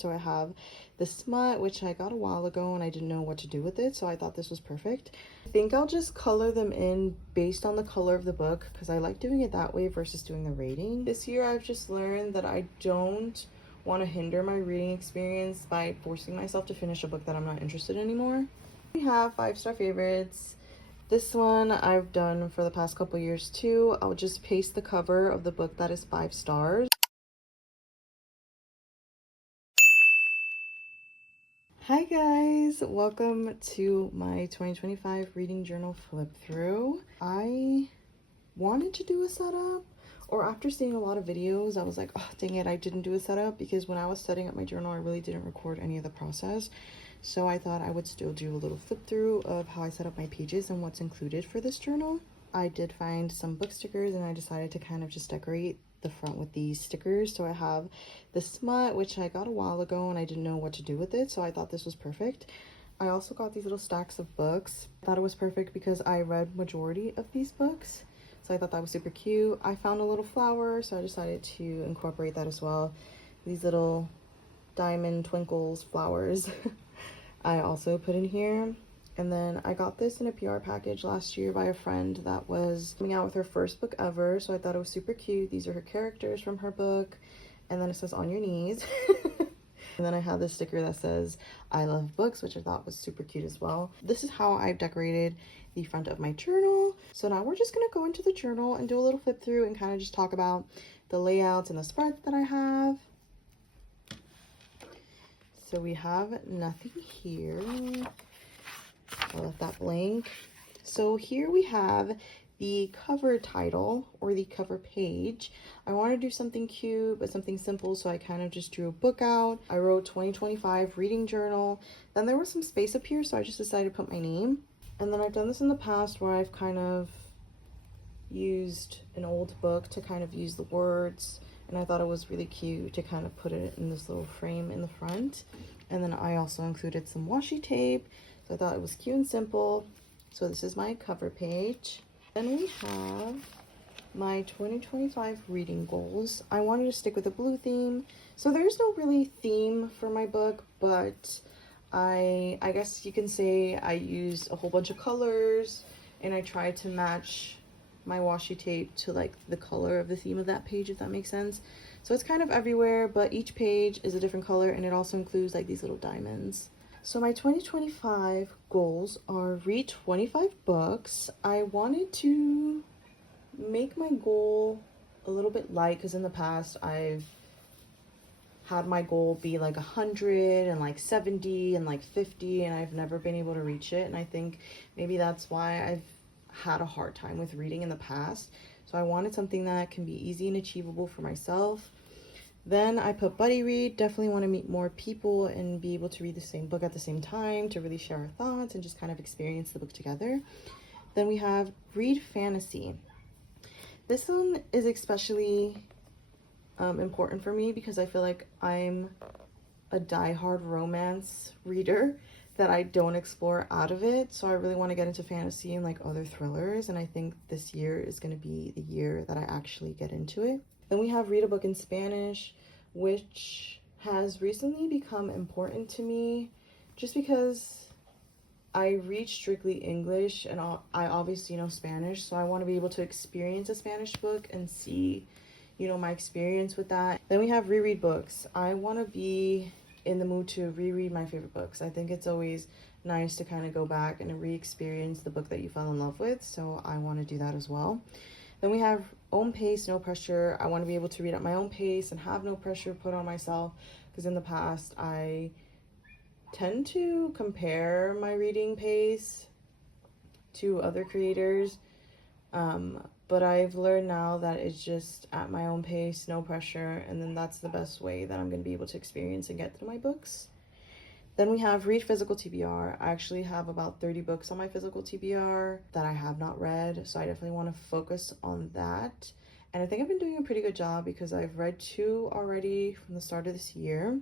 So I have the smut, which I got a while ago and I didn't know what to do with it, so I thought this was perfect. I think I'll just color them in based on the color of the book because I like doing it that way versus doing the rating. This year I've just learned that I don't want to hinder my reading experience by forcing myself to finish a book that I'm not interested in anymore. We have 5-star favorites. This one I've done for the past couple years too. I'll just paste the cover of the book that is 5 stars. Hi guys, welcome to my 2025 reading journal flip through. I wanted to do a setup, or after seeing a lot of videos I was like, oh dang it, I didn't do a setup because when I was setting up my journal I really didn't record any of the process. So I thought I would still do a little flip through of how I set up my pages and what's included for this journal. I did find some book stickers and I decided to kind of just decorate the front with these stickers. So I have the smut, which I got a while ago and I didn't know what to do with it, so I thought this was perfect. I also got these little stacks of books. I thought it was perfect because I read majority of these books, so I thought that was super cute. I found a little flower, so I decided to incorporate that as well. These little diamond twinkles flowers I also put in here. And then I got this in a PR package last year by a friend that was coming out with her first book ever, so I thought it was super cute. These are her characters from her book, and then it says on your knees. And then I have this sticker that says I love books, which I thought was super cute as well. This is how I've decorated the front of my journal. So now we're just gonna go into the journal and do a little flip through and kind of just talk about the layouts and the spreads that I have. So we have nothing here. I left that blank. So here we have the cover title or the cover page. I want to do something cute but something simple, so I kind of just drew a book out. I wrote 2025 reading journal. Then there was some space up here, so I just decided to put my name. And then I've done this in the past where I've kind of used an old book to kind of use the words, and I thought it was really cute to kind of put it in this little frame in the front. And then I also included some washi tape, so I thought it was cute and simple. So this is my cover page. Then we have my 2025 reading goals. I wanted to stick with a blue theme. So there's no really theme for my book, but I guess you can say I used a whole bunch of colors and I tried to match my washi tape to like the color of the theme of that page, if that makes sense. So it's kind of everywhere, but each page is a different color, and it also includes like these little diamonds. So my 2025 goals are read 25 books. I wanted to make my goal a little bit light because in the past I've had my goal be like 100 and like 70 and like 50, and I've never been able to reach it. And I think maybe that's why I've had a hard time with reading in the past. So I wanted something that can be easy and achievable for myself. Then I put buddy read. Definitely want to meet more people and be able to read the same book at the same time to really share our thoughts and just kind of experience the book together. Then we have read fantasy. This one is especially important for me because I feel like I'm a diehard romance reader that I don't explore out of it. So I really want to get into fantasy and like other thrillers, and I think this year is going to be the year that I actually get into it. Then we have read a book in Spanish, which has recently become important to me just because I read strictly English and I obviously know Spanish, so I want to be able to experience a Spanish book and see, you know, my experience with that. Then we have reread books. I want to be in the mood to reread my favorite books. I think it's always nice to kind of go back and re-experience the book that you fell in love with, so I want to do that as well. Then we have own pace, no pressure. I want to be able to read at my own pace and have no pressure put on myself, because in the past I tend to compare my reading pace to other creators, but I've learned now that it's just at my own pace, no pressure, and then that's the best way that I'm going to be able to experience and get through my books. Then we have read physical TBR. I actually have about 30 books on my physical TBR that I have not read, so I definitely want to focus on that. And I think I've been doing a pretty good job because I've read 2 already from the start of this year.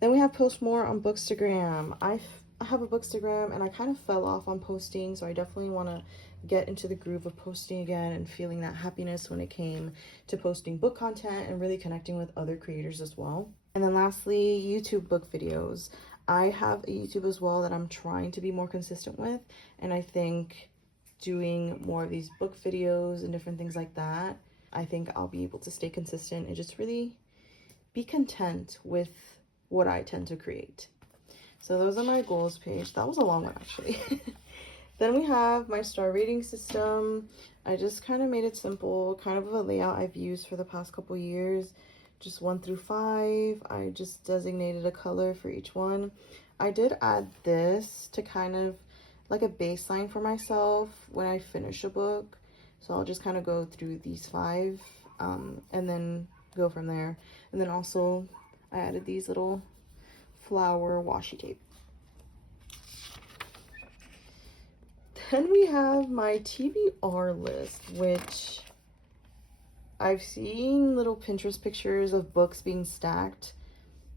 Then we have post more on Bookstagram. I have a Bookstagram and I kind of fell off on posting, so I definitely want to get into the groove of posting again and feeling that happiness when it came to posting book content and really connecting with other creators as well. And then lastly, YouTube book videos. I have a YouTube as well that I'm trying to be more consistent with, and I think doing more of these book videos and different things like that, I think I'll be able to stay consistent and just really be content with what I tend to create. So those are my goals page. That was a long one actually. Then we have my star rating system. I just kind of made it simple, kind of a layout I've used for the past couple years. Just 1 through 5. I just designated a color for each one. I did add this to kind of like a baseline for myself when I finish a book. So I'll just kind of go through these 5 and then go from there. And then also I added these little flower washi tape. Then we have my TBR list, which I've seen little Pinterest pictures of books being stacked,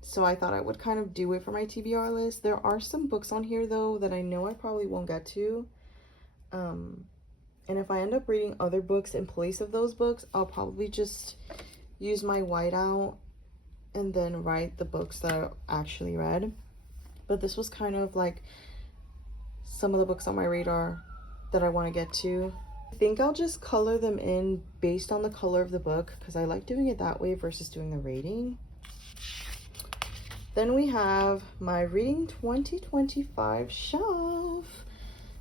so I thought I would kind of do it for my TBR list. There are some books on here though that I know I probably won't get to, and if I end up reading other books in place of those books, I'll probably just use my whiteout and then write the books that I actually read. But this was kind of like some of the books on my radar that I want to get to. I think I'll just color them in based on the color of the book because I like doing it that way versus doing the rating. Then we have my Reading 2025 shelf.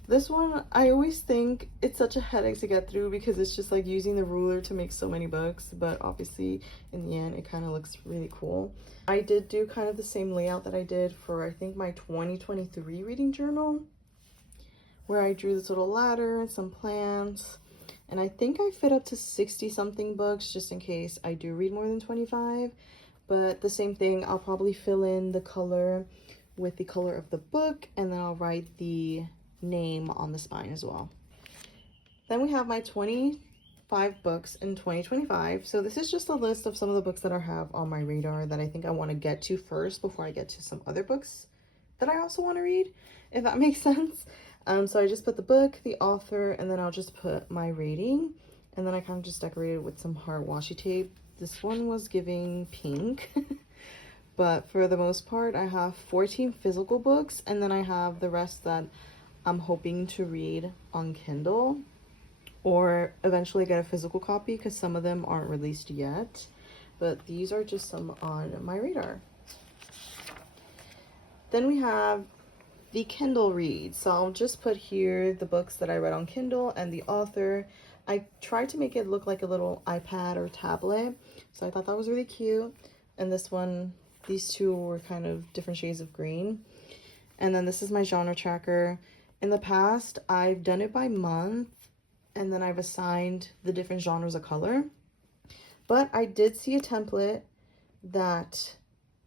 This one, I always think it's such a headache to get through because it's just like using the ruler to make so many books, but obviously in the end it kind of looks really cool. I did do kind of the same layout that I did for I think my 2023 reading journal, where I drew this little ladder and some plants, and I think I fit up to 60 something books just in case I do read more than 25. But the same thing, I'll probably fill in the color with the color of the book, and then I'll write the name on the spine as well. Then we have my 25 books in 2025. So this is just a list of some of the books that I have on my radar that I think I want to get to first before I get to some other books that I also want to read, if that makes sense. So I just put the book, the author, and then I'll just put my rating, and then I kind of just decorated with some heart washi tape. This one was giving pink, but for the most part, I have 14 physical books, and then I have the rest that I'm hoping to read on Kindle or eventually get a physical copy because some of them aren't released yet, but these are just some on my radar. Then we have the Kindle reads. So I'll just put here the books that I read on Kindle and the author. I tried to make it look like a little iPad or tablet, so I thought that was really cute. And this one, these two were kind of different shades of green. And then this is my genre tracker. In the past, I've done it by month, and then I've assigned the different genres a color. But I did see a template that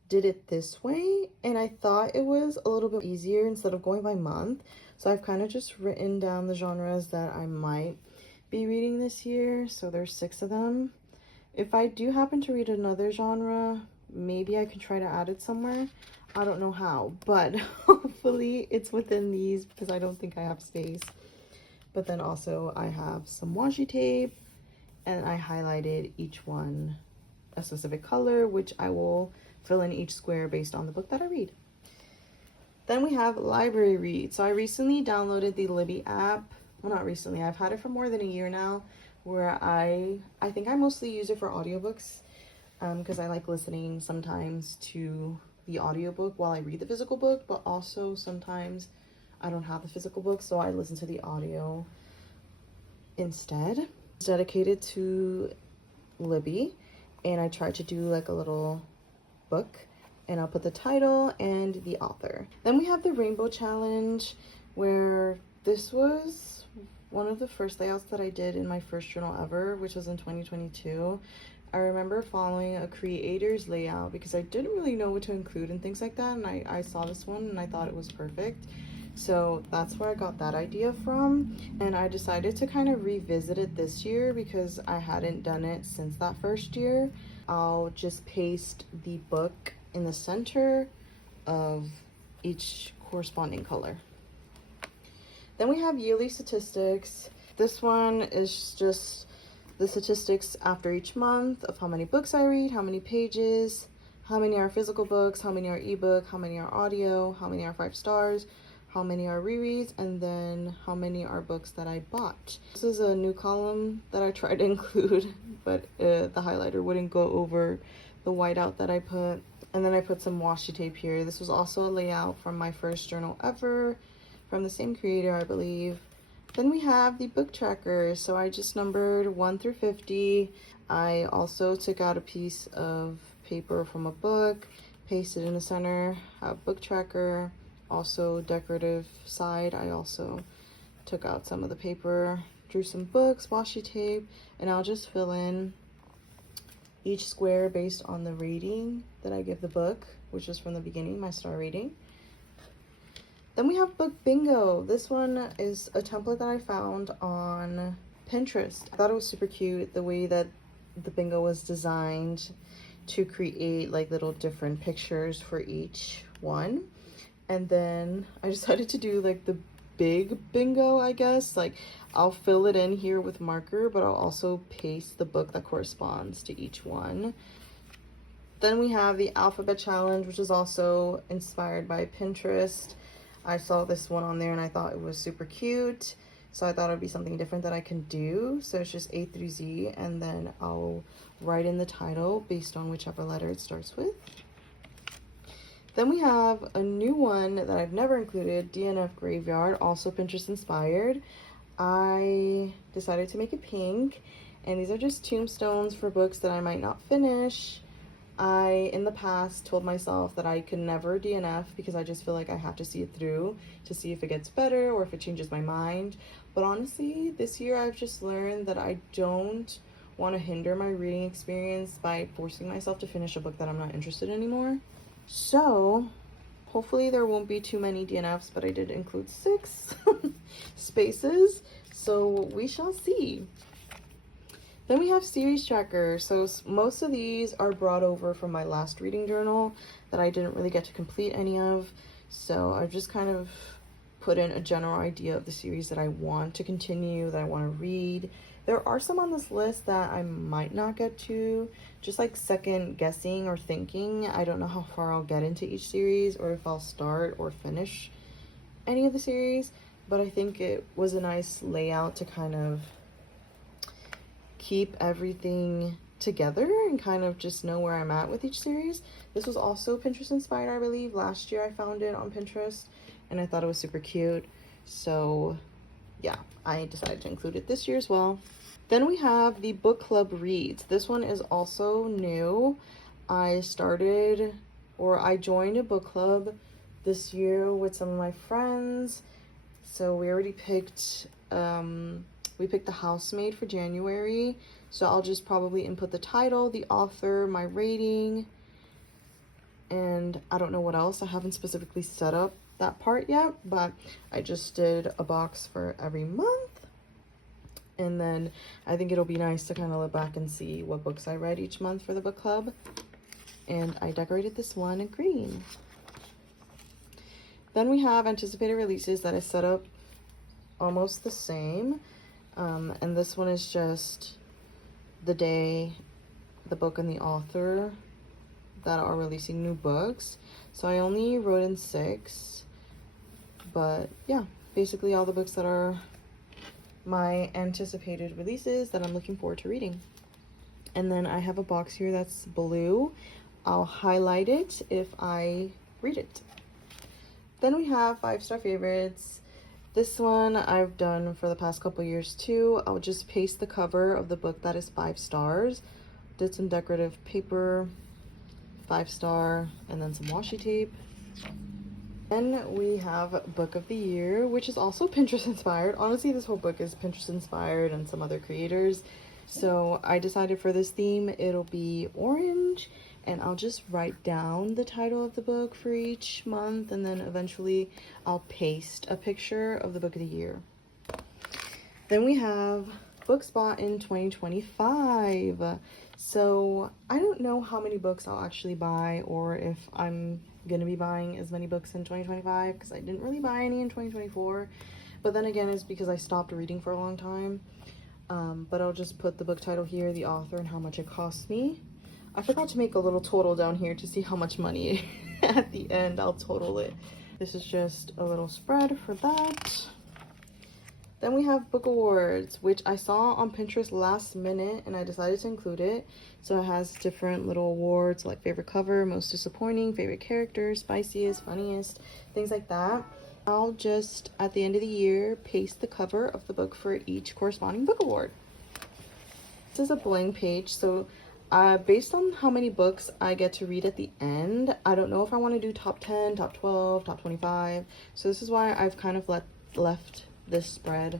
did it this way, and I thought it was a little bit easier instead of going by month. So I've kind of just written down the genres that I might be reading this year. So there's 6 of them. If I do happen to read another genre, maybe I can try to add it somewhere. I don't know how, but hopefully it's within these because I don't think I have space. But then also I have some washi tape, and I highlighted each one a specific color, which I will fill in each square based on the book that I read. Then we have library read. So I recently downloaded the Libby app. Well, not recently, I've had it for more than a year now, where I think I mostly use it for audiobooks because I like listening sometimes to the audiobook while I read the physical book, but also sometimes I don't have the physical book, so I listen to the audio instead. It's dedicated to Libby, and I tried to do like a little book, and I'll put the title and the author. Then we have the Rainbow Challenge, where this was one of the first layouts that I did in my first journal ever, which was in 2022. I remember following a creator's layout because I didn't really know what to include and things like that, and I saw this one and I thought it was perfect. So that's where I got that idea from, and I decided to kind of revisit it this year because I hadn't done it since that first year. I'll just paste the book in the center of each corresponding color. Then we have yearly statistics. This one is just the statistics after each month of how many books I read, how many pages, how many are physical books, how many are ebook, how many are audio, how many are 5 stars, how many are rereads, and then how many are books that I bought. This is a new column that I tried to include, but the highlighter wouldn't go over the whiteout that I put. And then I put some washi tape here. This was also a layout from my first journal ever, from the same creator, I believe. Then we have the book tracker. So I just numbered 1 through 50. I also took out a piece of paper from a book, pasted in the center, have book tracker. Also decorative side, I also took out some of the paper, drew some books, washi tape, and I'll just fill in each square based on the rating that I give the book, which is from the beginning, my star rating. Then we have book bingo. This one is a template that I found on Pinterest. I thought it was super cute the way that the bingo was designed to create like little different pictures for each one. And then I decided to do like the big bingo, I guess. Like I'll fill it in here with marker, but I'll also paste the book that corresponds to each one. Then we have the alphabet challenge, which is also inspired by Pinterest. I saw this one on there and I thought it was super cute. So I thought it would be something different that I can do. So it's just A through Z, and then I'll write in the title based on whichever letter it starts with. Then we have a new one that I've never included, DNF Graveyard, also Pinterest inspired. I decided to make it pink, and these are just tombstones for books that I might not finish. I, in the past, told myself that I could never DNF because I just feel like I have to see it through to see if it gets better or if it changes my mind. But honestly, this year I've just learned that I don't want to hinder my reading experience by forcing myself to finish a book that I'm not interested in anymore. So hopefully there won't be too many DNFs, but I did include 6 spaces, so we shall see. Then we have series tracker. So most of these are brought over from my last reading journal that I didn't really get to complete any of. So I've just kind of put in a general idea of the series that I want to continue, that I want to read. There are some on this list that I might not get to, just like second guessing or thinking. I don't know how far I'll get into each series or if I'll start or finish any of the series, but I think it was a nice layout to kind of keep everything together and kind of just know where I'm at with each series. This was also Pinterest inspired, I believe. Last year I found it on Pinterest and I thought it was super cute. So yeah, I decided to include it this year as well. Then we have the book club reads. This one is also new. I joined a book club this year with some of my friends. So we already picked, we picked The Housemaid for January. So I'll just probably input the title, the author, my rating, and I don't know what else. I haven't specifically set up that part yet, but I just did a box for every month. And then I think it'll be nice to kind of look back and see what books I read each month for the book club. And I decorated this one in green. Then we have anticipated releases that I set up almost the same. And this one is just the day, the book, and the author that are releasing new books. So I only wrote in 6. But yeah, basically all the books that are my anticipated releases that I'm looking forward to reading. And then I have a box here that's blue. I'll highlight it if I read it. Then we have 5-star favorites. This one I've done for the past couple years too. I'll just paste the cover of the book that is 5 stars. Did some decorative paper, 5-star, and then some washi tape. Then we have Book of the Year, which is also Pinterest inspired. Honestly, this whole book is Pinterest inspired and some other creators. So I decided for this theme, it'll be orange, and I'll just write down the title of the book for each month, and then eventually I'll paste a picture of the Book of the Year. Then we have Books Bought in 2025. So I don't know how many books I'll actually buy, or if I'm gonna be buying as many books in 2025, because I didn't really buy any in 2024. But then again, it's because I stopped reading for a long time. But I'll just put the book title here, the author, and how much it cost me. I forgot to make a little total down here to see how much money at the end I'll total it. This is just a little spread for that. Then we have book awards, which I saw on Pinterest last minute and I decided to include it. So it has different little awards like favorite cover, most disappointing, favorite character, spiciest, funniest, things like that. I'll just, at the end of the year, paste the cover of the book for each corresponding book award. This is a blank page, so based on how many books I get to read at the end, I don't know if I want to do top 10, top 12, top 25. So this is why I've kind of left this spread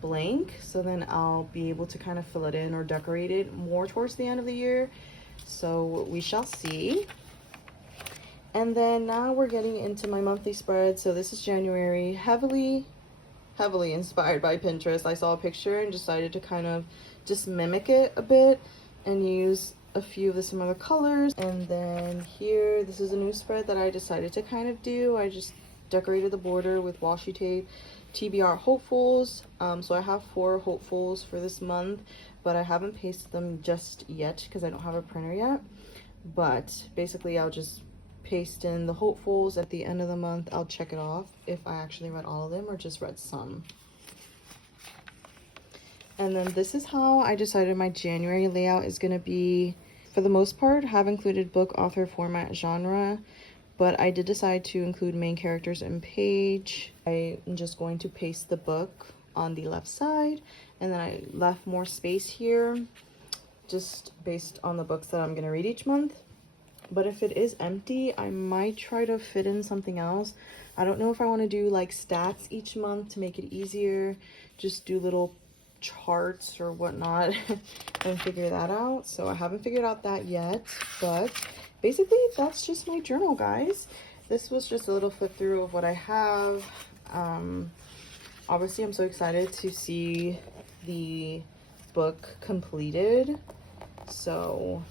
blank, so then I'll be able to kind of fill it in or decorate it more towards the end of the year. So we shall see. And then now we're getting into my monthly spread. So this is January, heavily inspired by Pinterest. I saw a picture and decided to kind of just mimic it a bit and use a few of the similar colors. And then here, this is a new spread that I decided to kind of do. I just decorated the border with washi tape, TBR hopefuls. So I have 4 hopefuls for this month, but I haven't pasted them just yet because I don't have a printer yet. But basically I'll just paste in the hopefuls at the end of the month. I'll check it off if I actually read all of them or just read some. And then this is how I decided my January layout is going to be. For the most part, have included book, author, format, genre, but I did decide to include main characters and page. I'm just going to paste the book on the left side, and then I left more space here just based on the books that I'm going to read each month. But if it is empty, I might try to fit in something else. I don't know if I want to do like stats each month to make it easier, just do little charts or whatnot and figure that out. So I haven't figured out that yet, but basically that's just my journal, guys. This was just a little flip through of what I have. Obviously I'm so excited to see the book completed, so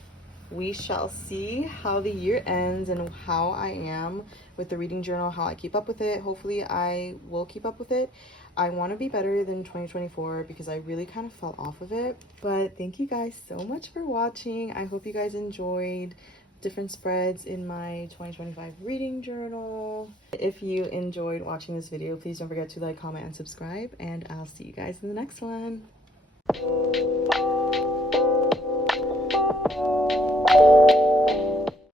we shall see how the year ends and how I am with the reading journal, how I keep up with it. Hopefully I will keep up with it. I want to be better than 2024 because I really kind of fell off of it. But thank you guys so much for watching. I hope you guys enjoyed different spreads in my 2025 reading journal. If you enjoyed watching this video, please don't forget to like, comment, and subscribe, and I'll see you guys in the next one.